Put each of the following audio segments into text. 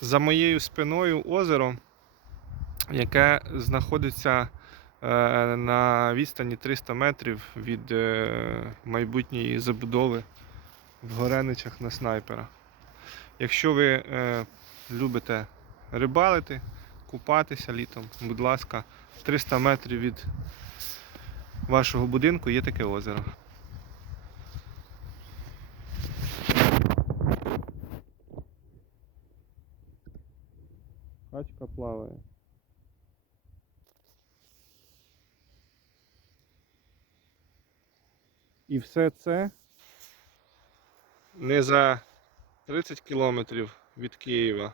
За моєю спиною озеро, яке знаходиться е, на відстані 300 метрів від е, майбутньої забудови в Гореничах на снайпера. Якщо ви е, любите рибалити, купатися літом, будь ласка, 300 метрів від вашого будинку є таке озеро. Качка плаває. І все це не за 30 кілометрів від Києва,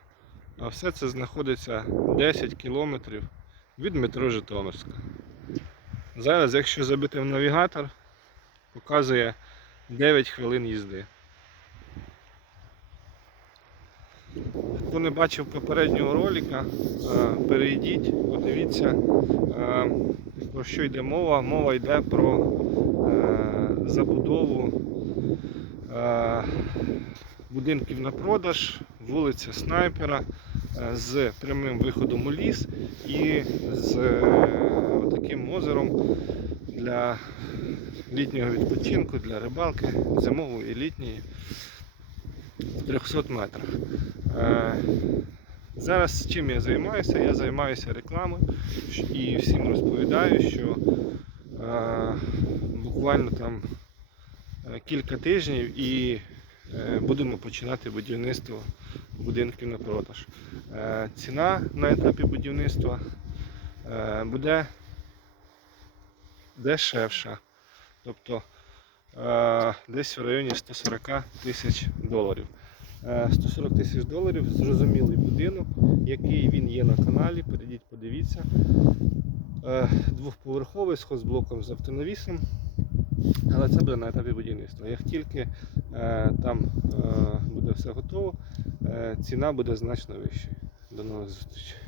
а все це знаходиться 10 кілометрів від метро Житомирська. Зараз, якщо забити в навігатор, показує 9 хвилин їзди. Хто не бачив попереднього ролика, е, перейдіть, подивіться, е, про що йде мова. Мова йде про е, забудову будинків на продаж, вулиця Снайпера з прямим виходом у ліс і з таким озером для літнього відпочинку, для рибалки, зимової і літньої в 300 метрах. Е, Зараз чим я займаюся? Я займаюся рекламою і всім розповідаю, що е, буквально там е, кілька тижнів і будемо починати будівництво будинків на продаж. Ціна на етапі будівництва буде дешевша. Тобто десь в районі 140 тисяч доларів. Е, 140 тисяч доларів, зрозумілий будинок, який він є на каналі. Перейдіть, подивіться. Е, Двохповерховий з хозблоком з автонавісом. Але це буде на етапі будівництва. Як тільки е, там е, буде все готово, е, ціна буде значно вищою. До нових зустрічей.